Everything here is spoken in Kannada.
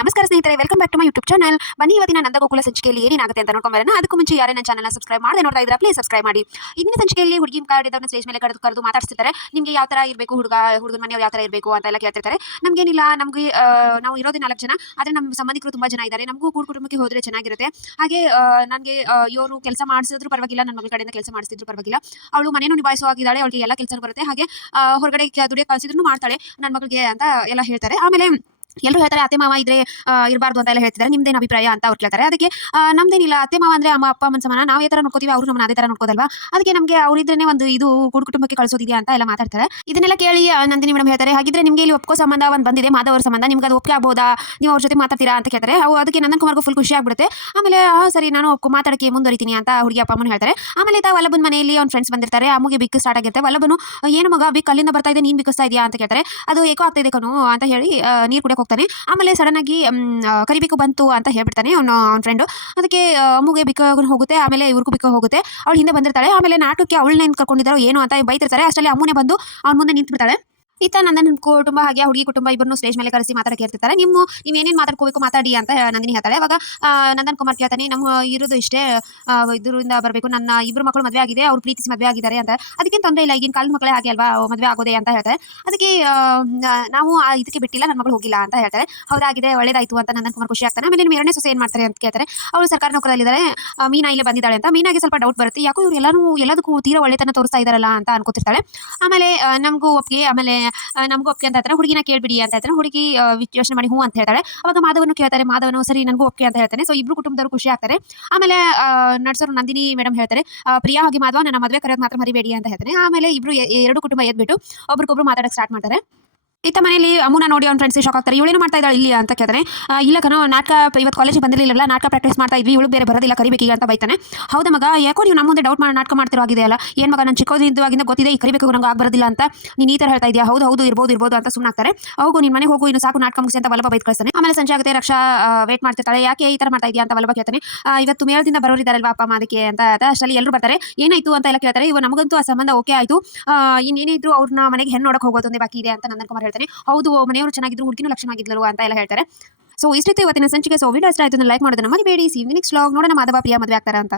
ನಮಸ್ಕಾರ ಸ್ನೇಹಿತರೆ, welcome back to my YouTube channel. ಬನ್ನಿ ಇವತ್ತಿನ ನಂದಗೋಕುಲ ಸಂಚಿಕೆಯಲ್ಲಿ ಏನಾಗುತ್ತೆ ಅಂತ ನೋಡ್ಕೊಂಬರೋಣ. ಅದಕ್ಕೂ ಮುಂಚೆ ಯಾರೇ ನನ್ನ ಚಾನಲ್ನ ಸಬ್ಸ್ಕ್ರೈಬ್ ಮಾಡದೆ ನೋಡ್ತಾ ಇದ್ರೆ ಪ್ಲೀಸ್ ಸಬ್ಸ್ಕ್ರೈಬ್ ಮಾಡಿ. ಇಂದಿನ ಸಂಚಿಕೆಯಲ್ಲಿ ಹುಡುಗಿ ಕಾರ್ಡ್ ಸ್ಟೇಜ್ ಮೇಲೆ ಕರೆದು ಮಾತಾಡ್ತಿರ್ತಾರೆ. ನಿಮಗೆ ಯಾವ ಥರ ಇರಬೇಕು, ಹುಡುಗನ ಮನೆಯವ್ರು ಯಾವ ಥರ ಇರಬೇಕು ಅಂತ ಎಲ್ಲ ಕೇಳ್ತಿರ್ತಾರೆ. ನಮಗೇನಿಲ್ಲ, ನಮಗೆ ನಾವು ಇರೋದೇ 4 ಜನ, ಆದರೆ ನಮ್ಮ ಸಂಬಂಧಿಕರು ತುಂಬ ಜನ ಇದ್ದಾರೆ. ನಮಗೂ ಕುಟುಂಬಕ್ಕೆ ಹೋದರೆ ಚೆನ್ನಾಗಿರುತ್ತೆ. ಹಾಗೆ ನನಗೆ ಇವರು ಕೆಲಸ ಮಾಡಿಸಿದ್ರು ಪರವಾಗಿಲ್ಲ, ನನ್ನ ಮಗಳ ಕಡೆಯಿಂದ ಕೆಲಸ ಮಾಡಿಸಿದ್ರು ಪರವಾಗಿಲ್ಲ. ಅವಳು ಮನೆಯನ್ನು ನಿಭಾಯಿಸುವಾಗಿದ್ದಾಳೆ, ಅವಳಿಗೆ ಎಲ್ಲ ಕೆಲಸ ಬರುತ್ತೆ. ಹಾಗೆ ಹೊರಗಡೆ ದುಡಿಯೋಕೆ ಕಳಿಸಿದ್ರು ಮಾಡ್ತಾಳೆ ನನ್ನ ಮಗಳಿಗೆ ಅಂತ ಎಲ್ಲ ಹೇಳ್ತಾರೆ. ಆಮೇಲೆ ಎಲ್ಲರೂ ಹೇಳ್ತಾರೆ ಅತ್ತೆ ಮಾವ ಇದ್ರೆ ಇರಬಾರ್ದು ಅಂತ ಎಲ್ಲ ಹೇಳ್ತಿದ್ದಾರೆ. ನಿಮ್ದೇನು ಅಭಿಪ್ರಾಯ ಅಂತ ಅವ್ರು ಕೇಳ್ತಾರೆ. ಅದಕ್ಕೆ ನಮ್ದೇನಿಲ್ಲ, ಅತ್ತೆ ಮಾವ ಅಂದ್ರೆ ಅಪ್ಪ ಅಮ್ಮನ ಸಮಾನ, ನಾವು ಯಾವ ಥರ ನೋಡ್ಕೋತೀವಿ ಅವರು ನಮ್ಮನ್ನ ಅದೇ ಥರ ನೋಡ್ಕೋದಲ್ವಾ, ಅದಕ್ಕೆ ನಮಗೆ ಅವರಿದ್ರೇನೆ ಒಂದು ಇದು ಕುಟುಂಬಕ್ಕೆ ಕಳಿಸೋದಿದೆಯಾ ಅಂತ ಎಲ್ಲ ಮಾತಾಡ್ತಾರೆ. ಇದನ್ನೆಲ್ಲ ಕೇಳಿ ನಂದಿನಿ ಮೇಡಮ್ ಹೇಳ್ತಾರೆ, ಹಾಗಿದ್ರೆ ನಿಮಗೆ ಇಲ್ಲಿ ಒಪ್ಕೋ ಸಂಬಂಧ ಒಂದು ಬಂದಿದೆ, ಮಾಧವರ ಸಂಬಂಧ, ನಿಮ್ಗೆ ಅದು ಒಪ್ಪಿಗೆ ಆಗ್ಬೋದಾ, ನೀವು ಅವ್ರ ಜೊತೆ ಮಾತಾಡ್ತೀರಾ ಅಂತ ಕೇಳ್ತಾರೆ. ಅದಕ್ಕೆ ನಂದನ್ ಕುಮಾರ್ಗೂ ಫುಲ್ ಖುಷಿ ಆಗ್ಬಿಡುತ್ತೆ. ಆಮೇಲೆ ಸರಿ ನಾನು ಮಾತಾಡಕ್ಕೆ ಮುಂದುವರಿತೀನಿ ಅಂತ ಹುಡುಗಿ ಅಪ್ಪ ಅಮ್ಮನ ಹೇಳ್ತಾರೆ. ಆಮೇಲೆ ವಲ್ಲಭನ ಮನೆಯಲ್ಲಿ ಅವ್ನ ಫ್ರೆಂಡ್ಸ್ ಬಂದಿರ್ತಾರೆ. ಅಮ್ಮಗೆ ಬಿಕ್ಕು ಸ್ಟಾರ್ಟ್ ಆಗಿರುತ್ತೆ. ವಲ್ಲಭನು ಏನು ಮಗ ಬಿಕ್ ಅಲ್ಲಿಂದ ಬರ್ತಾ ಇದೆ, ನೀನು ಬಿಕ್ಕಿಸ್ತಾ ಇದೆಯಾ ಅಂತ ಕೇಳ್ತಾರೆ. ಅದು ಏಕೋ ಆಗ್ತಾ ಇದೆ ಕಣು ಅಂತ ಹೇಳಿ ನೀರು ಕುಡಿಯೋಕೆ ಹೋಗ್ತಾನೆ. ಆಮೇಲೆ ಸಡನ್ ಆಗಿ ಕರಿಬೇಕು ಬಂತು ಅಂತ ಹೇಳ್ಬಿಡ್ತಾನೆ ಅವ್ನ ಫ್ರೆಂಡು. ಅದಕ್ಕೆ ಅಮ್ಮಗೆ ಬಿಕ್ಕ ಹೋಗುತ್ತೆ, ಆಮೇಲೆ ಇವ್ರಿಗೂ ಬಿಕ್ಕ ಹೋಗುತ್ತೆ. ಅವಳು ಹಿಂದೆ ಬಂದಿರ್ತಾಳೆ. ಆಮೇಲೆ ನಾಟಕಕ್ಕೆ ಅವಳನ್ನ ಕರ್ಕೊಂಡಿದ್ದಾರೋ ಏನೋ ಅಂತ ಬೈತಿರ್ತಾರೆ. ಅಷ್ಟರಲ್ಲಿ ಅಮ್ಮನೇ ಬಂದು ಅವ್ನ ಮುಂದೆ ನಿಂತ್ಬಿಡ್ತಾಳೆ. ಈತ ನಂದನ್ ಕುಟುಂಬ ಹಾಗೆ ಹುಡುಗಿ ಕುಟುಂಬ ಇಬ್ಬರನ್ನು ಸ್ಟೇಜ್ ಮೇಲೆ ಕರೆಸಿ ಮಾತಾಡಕ್ಕೆ ಇರ್ತಿರ್ತಾರೆ. ನೀವೇನೇನು ಮಾತಾಡ್ಕೋಬೇಕು ಮಾತಾಡಿ ಅಂತ ನಂದಿನಿ ಹೇಳ್ತಾಳೆ. ಅವಾಗ ನಂದನ್ ಕುಮಾರ್ ಕೇಳ್ತಾನೆ, ನಮ್ಮ ಇರೋದು ಇಷ್ಟೇ, ಇದರಿಂದ ಬರಬೇಕು, ನನ್ನ ಇಬ್ಬರು ಮಕ್ಕಳು ಮದುವೆ ಆಗಿದೆ, ಅವ್ರು ಪ್ರೀತಿಸಿ ಮದುವೆ ಆಗಿದ್ದಾರೆ ಅಂತ. ಅದಕ್ಕೇನು ತೊಂದರೆ ಇಲ್ಲ, ಈಗಿನ ಕಾಲದ ಮಕ್ಕಳೇ ಹಾಗೆ ಅಲ್ವಾ ಮದುವೆ ಆಗೋದೆ ಅಂತ ಹೇಳ್ತಾರೆ. ಅದಕ್ಕೆ ನಾವು ಇದಕ್ಕೆ ಬಿಟ್ಟಿಲ್ಲ, ನನ್ನ ಮಗಳು ಹೋಗಿಲ್ಲ ಅಂತ ಹೇಳ್ತಾರೆ. ಹೌದಾಗಿದೆ, ಒಳ್ಳೇದಾಯ್ತು ಅಂತ ನಂದನ್ ಕುಮಾರ್ ಖುಷಿ ಆಗ್ತಾನೆ. ಆಮೇಲೆ ನಿಮ್ಮ ಎರಡನೇ ಸೊಸೆ ಏನು ಮಾಡ್ತಾರೆ ಅಂತ ಕೇಳ್ತಾರೆ. ಅವಳು ಸರ್ಕಾರಿ ನೌಕರದಲ್ಲಿದ್ದಾರೆ, ಮೀನಾ ಇಲ್ಲೇ ಬಂದಿದ್ದಾಳೆ ಅಂತ. ಮೀನಾಗೆ ಸ್ವಲ್ಪ ಡೌಟ್ ಬರುತ್ತೆ, ಯಾಕೋ ಇವ್ರು ಎಲ್ಲದಕ್ಕೂ ತೀರಾ ಒಳ್ಳೆತನ ತೋರಿಸ್ತಾ ಇದ್ದಾರಲ್ಲ ಅಂತ ಅನ್ಕೋತಿರ್ತಾಳೆ. ಆಮೇಲೆ ನಮಗೂ ಒಪ್ಪಿಗೆ, ಆಮೇಲೆ ನಮಗೂ ಒಪ್ಪಿಗೆ ಅಂತ ಹೇಳ್ತಾರೆ. ಹುಡುಗಿನ ಕೇಳ್ಬಿಡಿ ಅಂತ ಹೇಳ್ತಾರೆ. ಹುಡುಗಿ ಯೋಚನೆ ಮಾಡಿ ಹ್ಞೂ ಅಂತ ಹೇಳ್ತಾಳೆ. ಅವಾಗ ಮಾಧವನು ಕೇಳ್ತಾರೆ, ಮಾಧವನು ಸರಿ ನನಗೂ ಒಪ್ಪಿಗೆ ಅಂತ ಹೇಳ್ತಾನೆ. ಸೊ ಇಬ್ರು ಕುಟುಂಬದವರು ಖುಷಿ ಆಗ್ತಾರೆ. ಆಮೇಲೆ ನಡ್ಸೋರು ನಂದಿನಿ ಮೇಡಮ್ ಹೇಳ್ತಾರೆ, ಪ್ರಿಯಾ ಹಾಗೆ ಮಾಧವ ನನ್ನ ಮದುವೆ ಕರೆಯೋದು ಮಾತ್ರ ಮರಿಬೇಡಿ ಅಂತ ಹೇಳ್ತಾನೆ. ಆಮೇಲೆ ಇಬ್ರು ಎರಡು ಕುಟುಂಬ ಎದ್ಬಿಟ್ಟು ಒಬ್ರಿಗೊಬ್ರು ಮಾತಾಡಕ್ಕೆ ಸ್ಟಾರ್ಟ್ ಮಾಡ್ತಾರೆ. ಈತ ಮನೆಯಲ್ಲಿ ಅಮ್ಮನ ನೋಡಿ ಅವ್ನ ಫ್ರೆಂಡ್ಸ್ ಶಾಕ್ ಆಗ್ತಾರೆ. ಇವಳೇನು ಮಾಡ್ತಾ ಇದ್ದಾಳೆ ಇಲ್ಲಿ ಅಂತ ಕೇಳ್ತಾನೆ. ಇಲ್ಲ ಕಣೋ, ನಾಟಕ ಇವತ್ತು ಕಾಲೇಜಿಗೆ ಬಂದಿರಲಿಲ್ಲ, ನಾಟಕ ಪ್ರಾಕ್ಟೀಸ್ ಮಾಡ್ತಾ ಇದ್ವಿ, ಇವಳು ಬೇರೆ ಬರೋದಿಲ್ಲ, ಕರಿಬೇಕೀಗ ಅಂತ ಬೈತಾನೆ. ಹೌದಾ ಮಗ, ಯಾಕೋ ನೀವು ನಮ್ಮ ಮುಂದೆ ಡೌಟ್ ಮಾಡಿ ನಾಟಕ ಮಾಡ್ತಿರೋ ಆಗಿದೆಯಲ್ಲ, ಏನು ಮಗ ನಾನು ಚಿಕ್ಕದಿದ್ದಾಗಿಂದ ಗೊತ್ತಿದೆ ಈ ಕರಿಬೇಕು ನಂಗೆ ಬರೋದಿಲ್ಲ ಅಂತ, ನೀನು ಈ ಥರ ಹೇಳ್ತಾ ಇದೆಯಾ, ಹೌದು ಇರ್ಬೋದು ಅಂತ ಸುಮ್ಮನಾಗ್ತಾರೆ. ಹೋಗು ನಿನ್ನ ಮನೆಗೆ ಹೋಗು, ಇನ್ನು ಸಾಕು ನಾಟಕ ಮುಗಿಸಿ ಅಂತ ವಲ್ಲಭ ಬೈತ್ ಕಳಿಸ್ತಾನೆ. ಆಮೇಲೆ ಸಂಜೆ ಆಗುತ್ತೆ, ರಕ್ಷಾ ವೇಟ್ ಮಾಡ್ತಿರ್ತಾಳೆ. ಯಾಕೆ ಈ ಥರ ಮಾಡ್ತಾ ಇದೆಯಾ ಅಂತ ವಲ್ಲಭ ಕೇಳ್ತಾನೆ. ಇವತ್ತು ಮೇಳದಿಂದ ಬರೋರಿದ್ದಾರಲ್ವಾ ಅಪ್ಪ ಅಮ್ಮ ಅದಕ್ಕೆ ಅಂತ. ಅಷ್ಟರಲ್ಲಿ ಎಲ್ಲರೂ ಬರ್ತಾರೆ. ಏನಾಯ್ತು ಅಂತ ಎಲ್ಲ ಕೇಳ್ತಾರೆ. ಇವಾಗ ನಮಗಂತೂ ಆ ಸಂಬಂಧ ಓಕೆ ಆಯಿತು, ಇನ್ನೇನಿದ್ರು ಅವ್ರನ್ನ ಮನೆಗೆ ಹೆಣ್ಣು ನೋಡಕ್ಕೆ ಹೋಗೋದೊಂದೇ ಬಾಕಿ ಇದೆ ಅಂತ ನಂದನ್ ಕುಮಾರ್ ಹೇಳ್ತಾನೆ. ಹೌದು, ಮನೆಯವರು ಚೆನ್ನಾಗಿದ್ರು, ಹುಡುಗಿನೂ ಲಕ್ಷಣವಾಗಿದ್ದರು ಅಂತ ಎಲ್ಲ ಹೇಳ್ತಾರೆ. ಸೊ ಇಷ್ಟಿತ್ತು ಇವತ್ತಿನ ಸಂಚಿಕೆ. ಸೊ ವಿಡಿಯೋ ಇಷ್ಟ ಆಯಿತು ಲೈಕ್ ಮಾಡೋದನ್ನ ಮರಿಬೇಡಿ. See you next vlog. ನೋಡೋಣ ಮಾಧವ ಪ್ರಿಯಾ ಮದುವೆ ಆಗ್ತಾರ ಅಂತ.